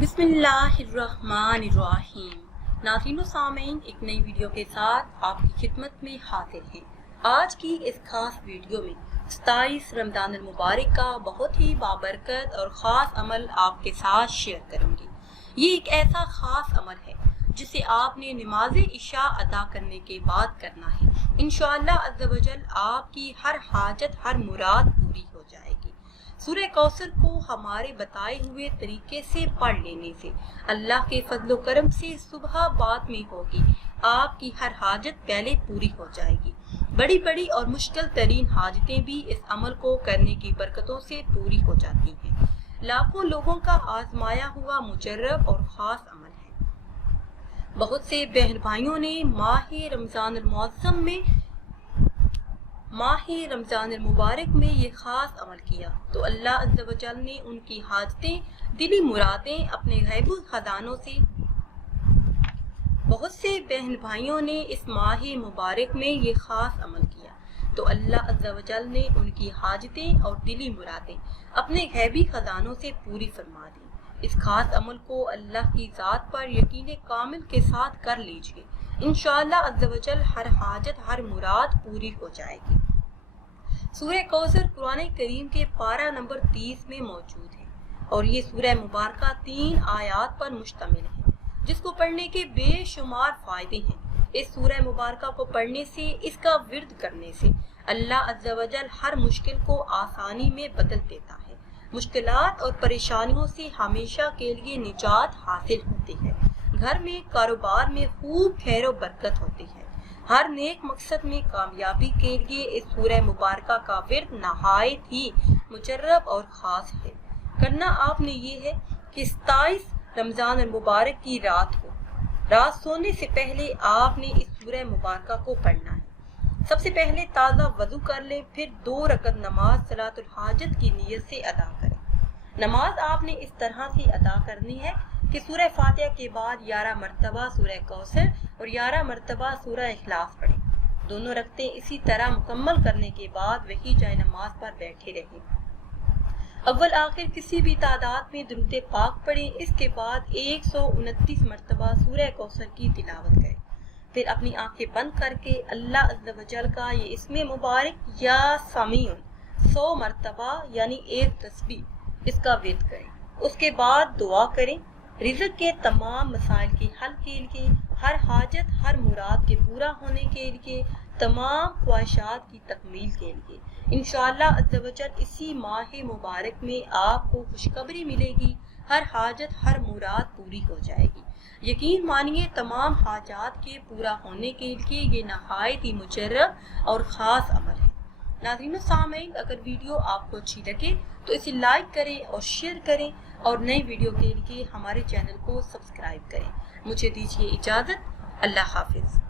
बिस्मिल्लाहिर्रहमानिर्रहीम। नाज़रीन व सामीन, एक नई वीडियो के साथ आपकी खिदमत में हाजिर हैं। आज की इस खास वीडियो में 27 रमज़ान अल मुबारक का बहुत ही बाबरकत और ख़ास अमल आपके साथ शेयर करूंगी। ये एक ऐसा ख़ास अमल है जिसे आपने नमाज इशा अदा करने के बाद करना है। इंशाअल्लाह अज़्ज़ व जल आपकी हर हाजत, हर मुराद पूरी हो जाएगी। सूरह कौसर को हमारे बताए हुए तरीके से पढ़ लेने से अल्लाह के फजलो करम से सुबह बाद में होगी आपकी हर हाजत पहले पूरी हो जाएगी। बड़ी बड़ी और मुश्किल तरीन हाजतें भी इस अमल को करने की बरकतों से पूरी हो जाती हैं। लाखों लोगों का आजमाया हुआ मुजर्रब और ख़ास अमल है। बहुत से बहन भाइयों ने माह रमज़ान मुबारक में ये खास अमल किया तो अल्लाह अज़्ज़ व जल ने उनकी हाजतें, दिली मुरादें अपने गैबुल खजानों से बहुत से बहन भाइयों ने इस माह मुबारक में ये खास अमल किया तो अल्लाह अज़्ज़ व जल ने उनकी हाजतें और दिली मुरादें अपने गैबी खजानों से पूरी फरमा दी। इस खास अमल को अल्लाह की ज़ात पर यकीन कामिल के साथ कर लीजिए। इंशाअल्लाह अज़्ज़ व जल हर हाजत, हर मुराद पूरी हो जाएगी। सूरह कौसर कुरान करीम के पारा नंबर 30 में मौजूद है और ये सूरह मुबारक 3 आयात पर मुश्तमिल है जिसको पढ़ने के बेशुमार फायदे हैं। इस सूरह मुबारक को पढ़ने से, इसका विर्द करने से अल्लाह अज़्ज़ व जल हर मुश्किल को आसानी में बदल देता है। मुश्किलात और परेशानियों से हमेशा के लिए निजात हासिल होती है। घर में, कारोबार में खूब खैर व बरकत होती है। हर नेक मकसद में कामयाबी के लिए इस सूरह मुबारक का विर्द नहायत ही मुजर्रब और ख़ास है। करना आपने ये है कि 27 रमज़ान मुबारक की रात सोने से पहले आपने इस सूरह मुबारक को पढ़ना है। सबसे पहले ताज़ा वज़ू कर लें, फिर 2 रकत नमाज सलातुल हाजत की नीयत से अदा करें। नमाज आपने इस तरह से अदा करनी है कि सूरह फातिहा के बाद 11 मरतबा सूरह कौसर और 11 मरतबा सूरह इखलास पढ़ें। दोनों रकतें इसी तरह मुकम्मल करने के बाद वही जाए नमाज पर बैठे रहें। अव्वल आखिर किसी भी तादाद में दुरूद पाक पढ़ें। इसके बाद 129 मरतबा सूरह कौसर की तिलावत करें। फिर अपनी आंखें बंद करके अल्लाह अज़्ज़ व जल का ये इस्मे मुबारक या समीउन 100 मरतबा यानी 1 तस्बीह इसका विर्द करें। उसके बाद दुआ करें रिज़्क़ के तमाम मसाइल के हल के लिए, हर हाजत, हर मुराद के पूरा होने के लिए, तमाम ख्वाहिशात की तकमील के लिए। इंशाअल्लाह अज़्ज़ व जल इसी माह मुबारक में आपको खुशखबरी मिलेगी। हर हाजत, हर मुराद पूरी हो जाएगी। यकीन मानिए तमाम हाजात के पूरा होने के लिए ये नहायत ही मुजर्रब और ख़ास अमल है। नाज़रीन सामीन, अगर वीडियो आपको अच्छी लगे तो इसे लाइक करें और शेयर करें और नई वीडियो के लिए हमारे चैनल को सब्सक्राइब करें। मुझे दीजिए इजाज़त। अल्लाह हाफिज़।